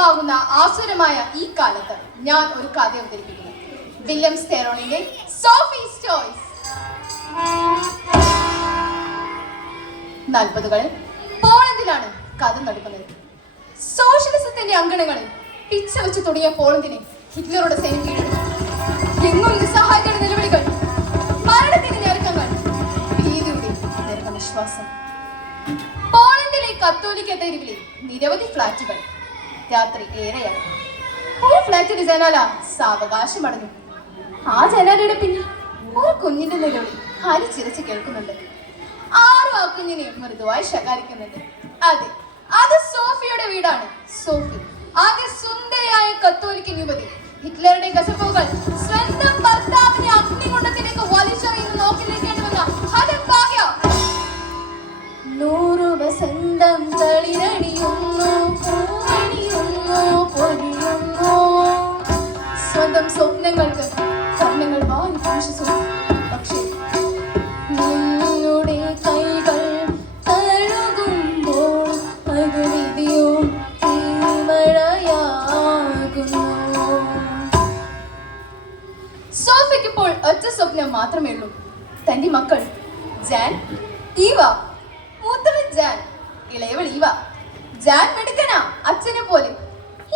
പ്രസിദ്ധമാകുന്ന ആസുരമായ ഈ കാലത്ത് ഞാൻ ഒരു കഥ അവതരിപ്പിക്കുന്നു. വില്യം സ്റ്റെറോണിന്റെ സോഫീസ് ചോയ്സ്. 40കളിൽ പോളണ്ടിലാണ് കഥ നടക്കുന്നത്. സോഷ്യലിസത്തിന്റെ അങ്കണങ്ങളിൽ പിച്ച വെച്ച് തുടങ്ങിയ പോളണ്ടിനെ ഹിറ്റ്ലറുടെ സൈന്യം കീഴടക്കി. എങ്ങും നിസ്സഹായതയുടെ നിലവിളികൾ, മരണത്തിന്റെ ഞെരുക്കങ്ങൾ, ഭീതിയുടെ ദീർഘനിശ്വാസം. പോളണ്ടിലെ കത്തോലിക്ക തെരുവിലെ നിരവധി ഫ്ലാറ്റുകൾ. രാത്രി ഏറെയാണ്. ഒരു ഫ്ലാറ്റിന്റെ ജനാല സാവകാശം അടഞ്ഞു. ആ ജനാലയുടെ പിന്നിൽ ഒരു കുഞ്ഞിന്റെ നിലവിളി ഹരിച്ചിരച്ച് കേൾക്കുന്നുണ്ട്. ആരും ആ കുഞ്ഞിനെ മൃദുവായി ശകാരിക്കുന്നുണ്ട്. അതെ, അത് സോഫിയുടെ വീടാണ്. സോഫി ആകെ സുന്ദരിയായ കത്തോലിക്കൻ യുവതി. ഹിറ്റ്ലറുടെ ഗസപ്പുകൾ സ്വന്തം ഭർത്താവിനെ അഗ്നികുണ്ഡത്തിലേക്ക് വലിച്ചെറിയുന്ന നോക്കിലേക്കേണ്ടി വന്ന ഹതഭാഗ്യ. 100 വസന്തം തളിരണിയുന്നു, പൂവണിയുന്നു, പൊരിയുന്നു. സ്വന്തം സ്വപ്നങ്ങൾക്ക് സ്വപ്നങ്ങൾ വാരി പൂഷിച്ചു. പക്ഷേ നിങ്ങളുടെ കൈകൾ തഴുകുമ്പോൾ അത് വിധിയും തീമഴയാകുന്നു. സോഫിക്കിപ്പോൾ ഒറ്റ സ്വപ്നം മാത്രമേ ഉള്ളൂ. തന്റെ മക്കൾ ജാൻ, ഈവ. മൂത്തവൻ ജാൻ, ഇളയവൾ ഈവ. ജാൻ മെടുക്കനാ, അച്ഛനെ പോലെ.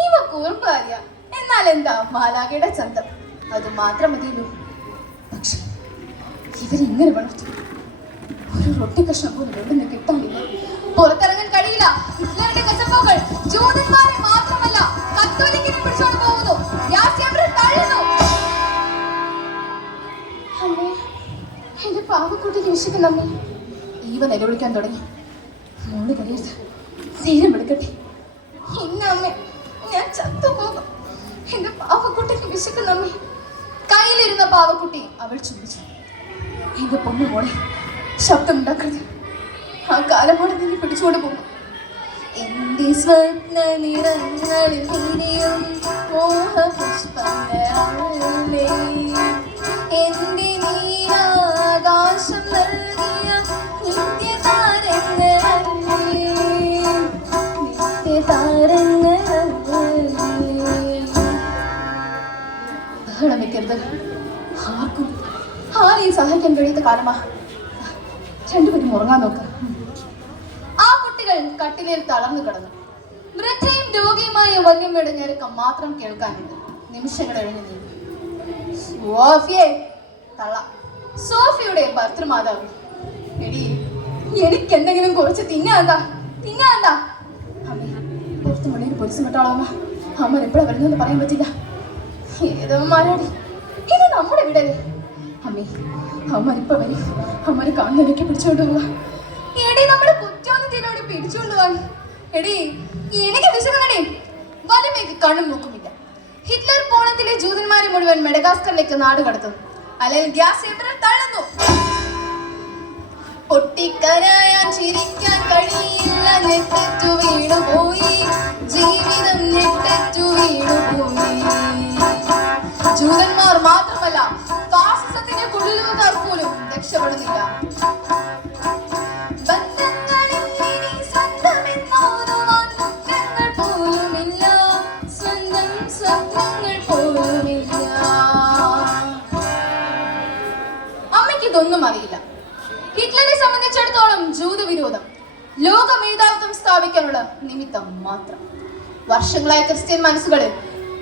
ഈവ കുറുമ്പുകാരിയ. എന്നാൽ എന്താ മാലാഖയുടെ ചന്തം, അത് മാത്രം മതിയല്ലോ. പക്ഷെ ഇവരിങ്ങനെ വളർത്തും. ഒരു റൊട്ടി കഷ്ണം പോലും എവിടുന്ന് കിട്ടാനില്ല. പുറത്തിറങ്ങാൻ കഴിയില്ല. ഹിറ്റ്ലറുടെ കസപ്പുകൾ ജൂതന്മാരെ മാത്രമല്ല കത്തോലിക്കനെ പിടിച്ചോണ്ട് പോകുന്നു. തള്ളുന്നു. അമ്മേ, എന്റെ പാവക്കൂട്ടിക്ക് വിശക്കുന്ന അമ്മേ. ഈവ നിലവിളിക്കാൻ തുടങ്ങി. മോള് കഴിയരുത്, നേരം എടുക്കട്ടെ. ഇന്ന അമ്മേ, ഞാൻ ചത്തുപോകും. എന്റെ പാവക്കുട്ടിക്ക് വിശക്കുന്ന അമ്മേ. കയ്യിലിരുന്ന പാവക്കുട്ടി അവൾ ചുംബിച്ചു. എന്റെ പൊന്നു മോളെ, ശബ്ദമുണ്ടാക്കരുത്. ആ കാലമോടെ നിന്നെ പിടിച്ചുകൊണ്ട് പോകും. എന്റെ സ്വപ്ന നിറങ്ങളിൽ വിരിയും മോഹപുഷ്പങ്ങളേ, എന്റെ നീരാകാശം നൽകിയ നിത്യതാരങ്ങളേ, ബഹളം വെക്കരുത്. ആർക്കും ആരെയും സഹായിക്കാൻ കഴിയാത്ത കാലമാ. രണ്ടുപേരും ഉറങ്ങാൻ നോക്ക. ആ കുട്ടികൾ കട്ടിലേൽ തളർന്നു കിടന്നു. വൃദ്ധയും രോഗിയുമായ വന്യമ്മയുടെ ഞെരുക്കം മാത്രം കേൾക്കാനുണ്ട്. നിമിഷങ്ങൾ എഴുതി നീങ്ങി. സോഫിയെ തള്ള, സോഫിയുടെ ഭർത്തൃമാതാവ്. എടി, എനിക്ക് എന്തെങ്കിലും കുറച്ച് തിന്നാണ്ടാ. അമ്മേ, പുറത്തു മണിയിൽ പൊരിച്ചു വിട്ടാളമ്മ. അമ്മ എപ്പോഴാ വരുന്നതെന്ന് പറയാൻ പറ്റില്ല. ഏതവന്മാരാടി, ഇത് നമ്മുടെ വീടല്ലേ. അമ്മേ, അമ്മ ഇപ്പൊ വരും. അമ്മ കാണുന്നവരൊക്കെ പിടിച്ചോണ്ട് പോവാ. എടി, നമ്മുടെ കുറ്റൊന്നും തിന്നോട് പിടിച്ചോണ്ട് പോവാൻ. എടി, എനിക്ക് വിശക്കണേ. വലുമേക്ക് കണ്ണും നോക്കുമില്ല. ഹിറ്റ്ലർ പോളണ്ടിലെ ജൂതന്മാരെ മുഴുവൻ മെഡഗാസ്കറിലേക്ക് നാട് കടത്തുന്നു. അല്ലെങ്കിൽ ഗ്യാസ് ചേമ്പറിൽ തള്ളുന്നു. പൊട്ടിക്കരയാൻ ചിരിക്കാൻ കഴിയില്ല. ഞെട്ടു വീണുപോയി ജീവിതം, ഞെട്ടു വീണുപോയി. ജൂതന്മാർ മാത്രമല്ല, ഫാസിസത്തിന്റെ കുടിലുകാർ പോലും രക്ഷപ്പെടുന്നില്ല. അമ്മയ്ക്ക് ഇതൊന്നും അറിയില്ല. ഹിറ്റ്ലറെ സംബന്ധിച്ചിടത്തോളം ജൂതവിരോധം ലോക മേധാവിത്വം സ്ഥാപിക്കാനുള്ള നിമിത്തം മാത്രം. വർഷങ്ങളായ ക്രിസ്ത്യൻ മനസ്സുകളിൽ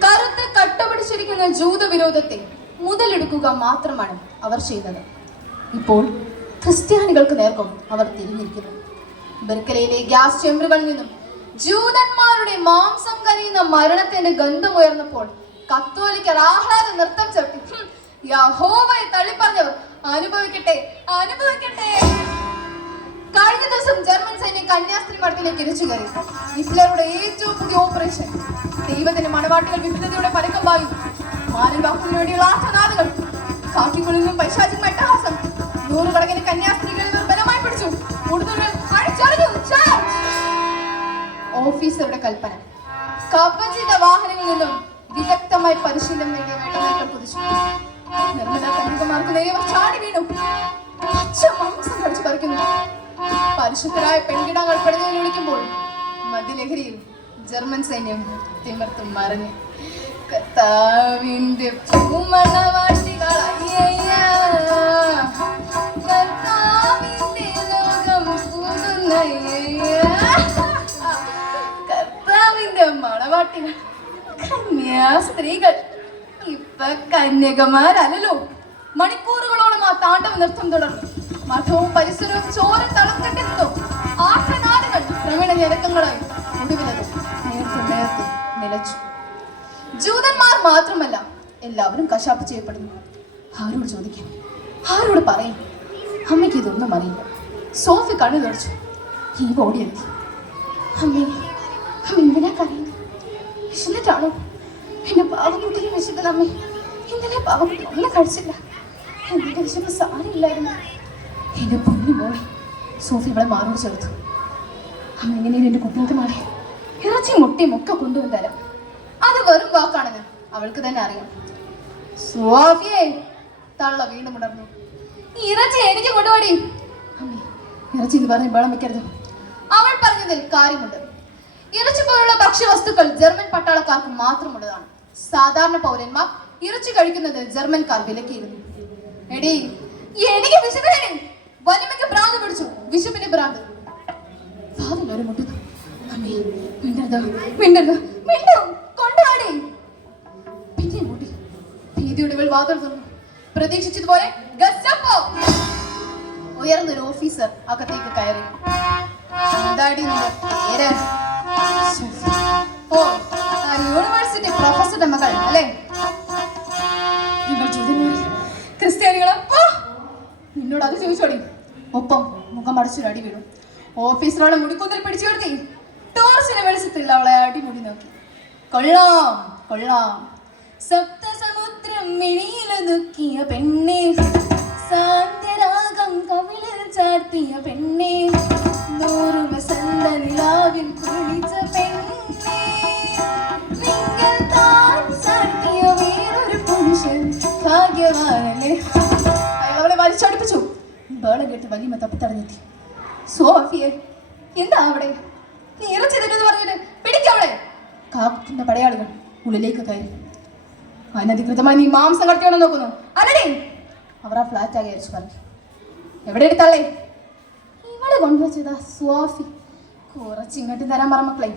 കറുത്ത് കട്ടപിടിച്ചിരിക്കുന്ന ജൂതവിരോധത്തെ മുതലെടുക്കുക മാത്രമാണ് അവർ ചെയ്യുന്നത്. ഇപ്പോൾ ക്രിസ്ത്യാനികൾക്ക് നേർക്കും അവർ തിരിഞ്ഞിരിക്കുന്നു. ബെർക്കലയിലെ ഗ്യാസ് ചേമ്പറുകളിൽ നിന്നും ജൂതന്മാരുടെ മാംസം കരിയുന്ന മരണത്തിന്റെ ഗന്ധമുയർന്നപ്പോൾ കത്തോലിക്കർ ആഹ്ലാദ നൃത്തം ചവിട്ടി. യഹോവയെ തള്ളിപ്പറഞ്ഞവർ അനുഭവിക്കട്ടെ. കഴിഞ്ഞ ദിവസം ജർമ്മൻ സൈന്യം കന്യാസ്ത്രീ മഠത്തിലേക്ക് ഇരച്ചു കയറി. ഹിറ്റ്ലറുടെ ഏറ്റവും പുതിയ ഓപ്പറേഷൻ. ദൈവത്തിന്റെ മണവാട്ടികൾ വിഭിന്നതയുടെ പരക്കം പായും. മാനവാക്കുവിന് വേണ്ടിയുള്ള ആർത്തനാദങ്ങൾ, കാക്കികളിൽ നിന്നും പൈശാചിക അട്ടഹാസം. 100 കണക്കിന് കന്യാസ്ത്രീകളിൽ ബലമായി പിടിച്ചു. കൂടുതലുകൾ അഴിച്ചറിഞ്ഞു. ഓഫീസറുടെ കൽപ്പന. കവചിത വാഹനങ്ങളിൽ നിന്നും വിദഗ്ധമായി പരിശീലനം നേടിയ വേട്ടനായ്ക്കൾ കുതിച്ചു. നിർമ്മല കന്യകമാർക്ക് നേരെ ചാടി വീണു. പച്ച മാംസം കടിച്ചു പറിക്കുന്നു. പരിശുദ്ധരായ പെൺകിടാങ്ങൾ പെടുന്നതിൽ വിളിക്കുമ്പോൾ മദ്യലഹരിയിൽ ജർമ്മൻ സൈന്യം തിമിർത്തും മറിഞ്ഞ് കർത്താവിന്റെ പൂമണവാട്ടികൾ കർത്താവിന്റെ ലോകം കൂടുന്ന കർത്താവിന്റെ മണവാട്ടികൾ കന്യാ സ്ത്രീകൾ ഇപ്പൊ കന്യകമാരല്ലോ. മണിക്കൂറുകളോളം ആ താണ്ഡവ നൃത്തം തുടർന്നു. മഠവും പരിസരവും ചോര തളം കെട്ടിരുന്നു. ആർത്തനാദങ്ങൾ ക്രമേണ ഞരക്കങ്ങളായി ഒടുവിലത് നേർത്ത് നിലച്ചു. ജൂതന്മാർ മാത്രമല്ല, എല്ലാവരും കശാപ്പ് ചെയ്യപ്പെടുന്നു. ആരോട് ചോദിക്കാം, ആരോട് പറയും? അമ്മയ്ക്ക് ഇതൊന്നും അറിയില്ല. സോഫി കണ്ണു തുടച്ചു. ഈ ഓടിയെത്തി. അമ്മേ, അമ്മ എന്തിനാ കരയുന്നത്? വിശന്നിട്ടാണോ? എന്റെ പാവക്കുട്ടിയെ വിശക്കുന്ന അമ്മേ, ഇന്നലെ പാവക്കുട്ടി ഒന്നും കഴിച്ചില്ല. എന്തിന്റെ വിശപ്പ് സാരില്ലായിരുന്നു. എന്റെ പൊന്നു മോൾ. സോഫി ഇവളെ മാറോട് ചേർത്തു. അമ്മ എങ്ങനെയും എന്റെ കുട്ടികൾക്ക് നാളെ ഇറച്ചി മുട്ടിയും ഒക്കെ കൊണ്ടുവന്ന് തരാം. അത് വെറും വാക്കാണെന്ന് അവൾക്ക് തന്നെ അറിയാം. സോഫിയെ, തള്ള വീണ്ടും ഉണർന്നു. ഇറച്ചി എനിക്ക് കൊണ്ടുപോടി. അമ്മേ, ഇറച്ചി എന്ന് പറഞ്ഞ് വെള്ളം വെക്കരുത്. അവൾ പറഞ്ഞതിൽ കാര്യമുണ്ട്. ഇറച്ചി പോലുള്ള ഭക്ഷ്യവസ്തുക്കൾ ജർമ്മൻ പട്ടാളക്കാർക്ക് മാത്രമുള്ളതാണ്. സാധാരണ പൗരന്മാർ ഇറച്ചി കഴിക്കുന്നത് ജർമ്മൻകാർ വിലക്കിയിരുന്നു. എടീ, എനിക്ക് വിശപ്പിനെ വലിമയ്ക്ക് ഭ്രാന്ത് പിടിച്ചു. വിശപ്പിന് ഭ്രാന്ത്. വാതിലൊരു മുട്ടുന്നു. അമ്മേ, മിണ്ടരുത്, മിണ്ടരുത്, മിണ്ടും കൊണ്ടാടി. പിന്നെ മുട്ടി. ഭീതിയുടെ ഇവൾ വാതിൽ തുറന്നു. പ്രതീക്ഷിച്ചതുപോലെ ഗസ്റ്റാപ്പോ ഉയർന്നൊരു ഓഫീസർ അകത്തേക്ക് കയറി. എന്താടി നിന്റെ പേര്? ഓ, യൂണിവേഴ്സിറ്റി പ്രൊഫസറുടെ മകൾ അല്ലേ? നിങ്ങൾ ജൂതന്മാരിൽ ക്രിസ്ത്യാനികളെ നിന്നോട് അത് ചോദിച്ചോടി. ഒപ്പം മുഖം അടച്ചൊരു അടി വീണു. ഓഫീസറോടെ മുടിക്കുന്നിൽ പിടിച്ചു കൊടുത്തി. ടോർച്ചിനെ വെളിച്ചത്തിൽ അവളെ അടിമുടി നോക്കി. കൊള്ളാം, കൊള്ളാം. സപ്തസമുദ്രം മിഴിയിലൊതുക്കിയ പെണ്ണെ, സാന്ത്യരാഗം കവിളിൽ ചാർത്തിയ പെണ്ണെ, 100 വസന്ത നിലാവിൽ കുളിച്ച പെണ്ണെ, നിങ്ങൾ താൻ ചാർത്തിയ വേറൊരു പുരുഷൻ ഭാഗ്യവാനല്ലേ. അയാൾ അവളെ വലിച്ചടിപ്പിച്ചു. ബേളം കേട്ട് വലിയ തപ്പിത്തടഞ്ഞെത്തി. സോഫിയെ, എന്താ അവിടെ? നീ ഇറച്ചി തരുമെന്ന് പറഞ്ഞിട്ട് പിടിക്കവിടെ. കാക്കിന്റെ പടയാളികൾ ഉള്ളിലേക്ക് കയറി. അനധികൃതമായി നീ മാംസം കടത്തിയോടെ നോക്കുന്നു അല്ലടേ? അവർ ആ ഫ്ലാറ്റ് ആകെ അരിച്ചു പറഞ്ഞു. എവിടെ എടുത്തള്ളേ? ഇവളെ കൊണ്ടുവച്ചതാ സോഫി. കുറച്ചിങ്ങോട്ട് തരാൻ പറ മക്കളെ.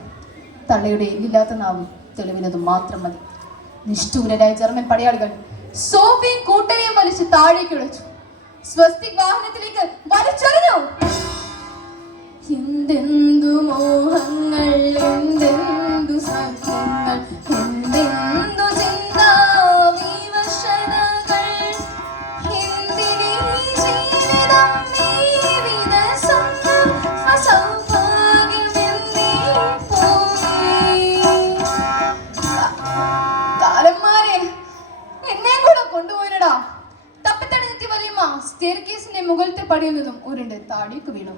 തള്ളയുടെ എല്ലില്ലാത്ത നാവും തെളിവിനതും മാത്രം മതി. നിഷ്ഠൂരരായ ജർമ്മൻ പടയാളികൾ സോഫിയും കൂട്ടരെയും വലിച്ച് താഴേക്ക് വിളിച്ചു. സ്വസ്തിക് വാഹനത്തിലേക്ക് വലിച്ചെറിഞ്ഞു. എന്തെന്തു മോഹങ്ങൾ, എന്തെന്തു സത്യങ്ങൾ, എന്തെന്തു ചിന്താവിവശതകൾ, എന്തിനീ ജീവിതം ജീവിത സ്വപ്നം അസൗഭാഗ്യമെന്നേ പോയി. കാലന്മാരെ, എന്നെ കൂടെ കൊണ്ടുപോയിടാ. തപ്പിത്തടഞ്ഞെത്തി വലിയമ്മ സ്റ്റെയർകേസിന്റെ മുകളിലത്തെ പടിയുന്നതും ഉരുണ്ട് താഴേക്ക് വീണു.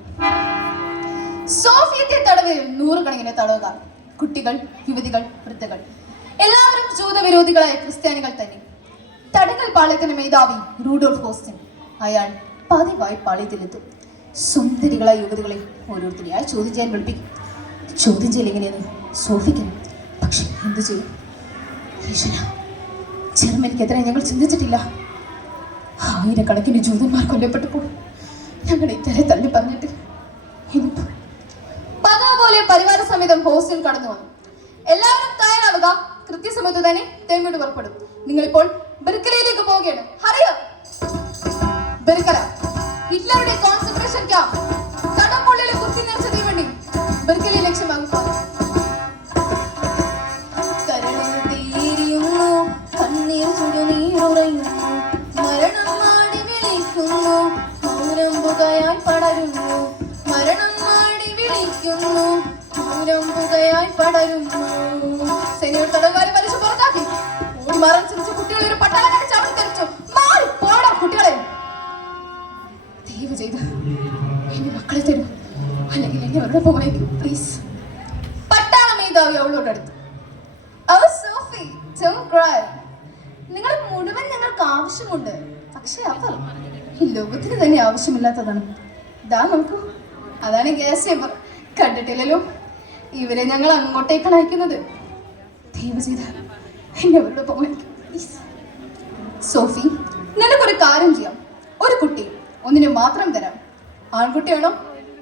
സോഫിയത്തെ തടവിൽ 100 കണക്കിന് തടവുകാർ, കുട്ടികൾ, യുവതികൾ, വൃദ്ധകൾ, എല്ലാവരും ജൂതവിരോധികളായ ക്രിസ്ത്യാനികൾ തന്നെ. തടങ്കൽ പാളയത്തിന്റെ മേധാവി റൂഡോൾഫ് ഹോസ്റ്റൻ. അയാൾ പതിവായി പാളയത്തിലെത്തും. സുന്ദരികളായ യുവതികളെ ഓരോരുത്തരെയായി ചോദ്യം ചെയ്യാൻ വിളിപ്പിക്കും. ചോദ്യം ചെയ്യൽ എങ്ങനെയെന്ന് സോഫിക്കണം. പക്ഷെ എന്തു ചെയ്യും? ഈശ്വര, ജർമ്മനിക്കെതിരെ ഞങ്ങൾ ചിന്തിച്ചിട്ടില്ല. 1000കണക്കിന് ജൂതന്മാർ കൊല്ലപ്പെട്ടപ്പോൾ ഞങ്ങൾ ഇത്തരെ തള്ളി പറഞ്ഞിട്ട് പോലെ പരിവാര സമേതം ഹോസ്റ്റൽ കടന്നു വന്നു. എല്ലാവരും തയ്യാറാവുക. കൃത്യസമയത്ത് തന്നെ തേങ്ങോട്ട് പുറപ്പെടും. നിങ്ങളിപ്പോൾ ബെർക്കലയിലേക്ക് പോവുകയാണ്. ഹറിയ ബെർക്കല, ഹിറ്റ്ലറുടെ കോൺസെൻട്രേഷൻ ക്യാമ്പ്. തടംപൊള്ളിലെ കുത്തി നിറച്ചതിന് വേണ്ടി ബെർക്കലയെ ലക്ഷ്യമാകുമ്പോൾ കരളിൽ തീരിയുന്നു, കണ്ണീർ ചുടുനീറുറയുന്നു, മരണം മാടി വിളിക്കുന്നു, മൗനം പുകയായി പടരുന്നു, മരണം മാടി വിളിക്കുന്നു, മൗനം പുകയായി പടരുന്നു. സൈനികർ തടവുകാരെ വലിച്ചു പുറത്താക്കി. ഓടി മാറാൻ ശ്രമിച്ച കുട്ടികളെ ഒരു പട്ടാളക്കാരെ ചവിട്ടി തെറിച്ചു. മാറി പോടാ കുട്ടികളെ. ദയവ് ചെയ്ത് എന്റെ മക്കളെ തരൂ, അല്ലെങ്കിൽ എന്നെ വെറുതെ പോകണേക്കും പ്ലീസ്. പട്ടാള മേധാവി അവളോട് അടുത്തു. Sophy, don't cry. നിങ്ങൾ മുഴുവൻ ഞങ്ങൾക്ക് ആവശ്യമുണ്ട്. പക്ഷെ അവർ ഈ ലോകത്തിന് തന്നെ ആവശ്യമില്ലാത്തതാണ്. ഇതാ നോക്കൂ, അതാണ് ഗ്യാസ് ചേമ്പർ. കണ്ടിട്ടില്ലല്ലോ? ഇവരെ ഞങ്ങൾ അങ്ങോട്ടേക്കാണ് അയക്കുന്നത്. ദയവ് ചെയ്ത് എന്നെ അവരുടെ പോകാൻ. സോഫി, നിനക്കൊരു കാര്യം ചെയ്യാം. ഒരു കുട്ടി ഒന്നിനെ മാത്രം തരാം. ആൺകുട്ടിയാണോ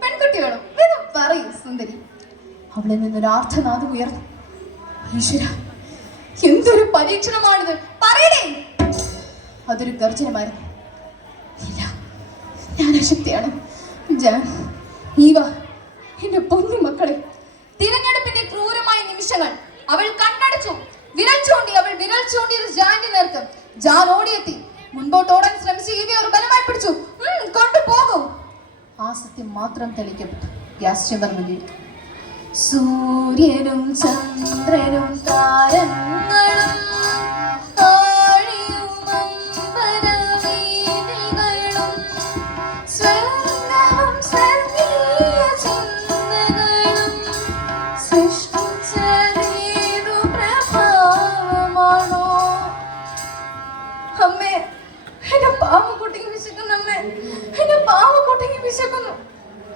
പെൺകുട്ടിയാണോ എന്ന് പറയൂ സുന്ദരി. അവളിൽ നിന്നൊരു ആർത്തനാദം ഉയർന്നു. ഈശ്വര, എന്തൊരു പരീക്ഷണമാണിത്, പറയണേ. അതൊരു ഗർജനമായിരുന്നു. ഇല്ല, ഞാൻ അശക്തിയാണ്. ഈവ, എന്റെ പൊന്നു മക്കളെ, തിരഞ്ഞെടുപ്പിന്റെ ക്രൂരമായ നിമിഷങ്ങൾ അവൾ കണ്ണടച്ചു. വിരൽ ചൂണ്ടിയത് ജാന്റെ നേർക്ക്. ജാൻ ഓടിയെത്തി. മുൻപോട്ടോടാൻ ശ്രമിച്ച് ഈവയെ ഒരു ബലമായി പിടിച്ചു. കൊണ്ടുപോകൂ. ആ സത്യം മാത്രം തെളിയിക്കപ്പെട്ടു. ഗ്യാസ് ചേമ്പർ മുന്നിൽ സൂര്യനും ചന്ദ്രനും താരങ്ങളും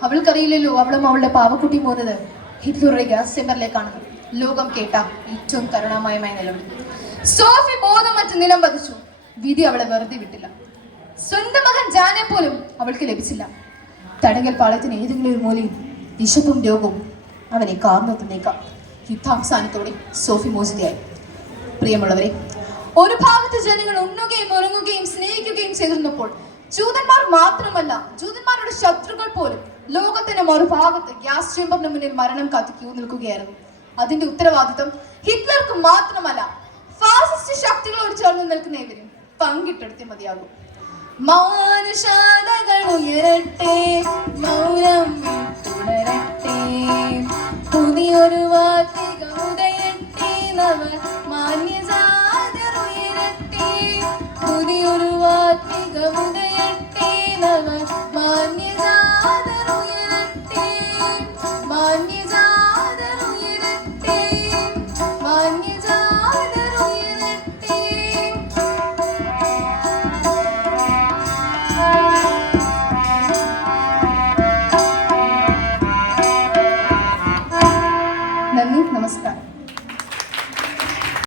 അവൾക്കറിയില്ലല്ലോ അവളും അവളുടെ പാവക്കുട്ടി പോകുന്നത് ഹിറ്റ്ലറുടെ ഗ്യാസ് ചേമ്പറിലേക്കാണ്. ലോകം കേട്ട ഏറ്റവും കരുണാമയമായ നിലവിളി. സോഫി ബോധം മറ്റ് നിലം പതിച്ചു. വിധി അവളെ വെറുതെ വിട്ടില്ല. സ്വന്തം മകൻ ജാനെ പോലും അവൾക്ക് ലഭിച്ചില്ല. തടങ്കൽ പാളയത്തിന് ഏതെങ്കിലും ഒരു മൂലയും വിശപ്പും രോഗവും അവനെ കാർന്നു തന്നേക്കാം. യുദ്ധാവസാനത്തോടെ സോഫി മോചിതയായി. പ്രിയമുള്ളവരെ, ഒരു ഭാഗത്ത് ജനങ്ങൾ ഉണ്ണുകയും ഉറങ്ങുകയും സ്നേഹിക്കുകയും ചെയ്തിരുന്നപ്പോൾ ജൂതന്മാർ മാത്രമല്ല, ജൂതന്മാരുടെ ശത്രുക്കൾ പോലും ലോകത്തിന്റെ മറുഭാഗത്ത് ഗ്യാസ് ചേമ്പറിന് മുന്നിൽ മരണം കാത്തു ക്യൂ നിൽക്കുകയായിരുന്നു. അതിന്റെ ഉത്തരവാദിത്വം ഹിറ്റ്ലർക്ക് മാത്രമല്ല, ഫാസിസ്റ്റ് ശക്തികളോട് ചേർന്ന് നിൽക്കുന്ന ഇവരും പങ്കിട്ടെടുത്തേ മതിയാകും. മാനുഷാലകൾ ഉയരട്ടെ, മൗനം തുടരട്ടെ, പുതിയൊരു വാർത്തിക ഉദയട്ടെ, നവ മാന്യജാതർ ഉയരട്ടെ, പുതിയൊരു വാർത്തിക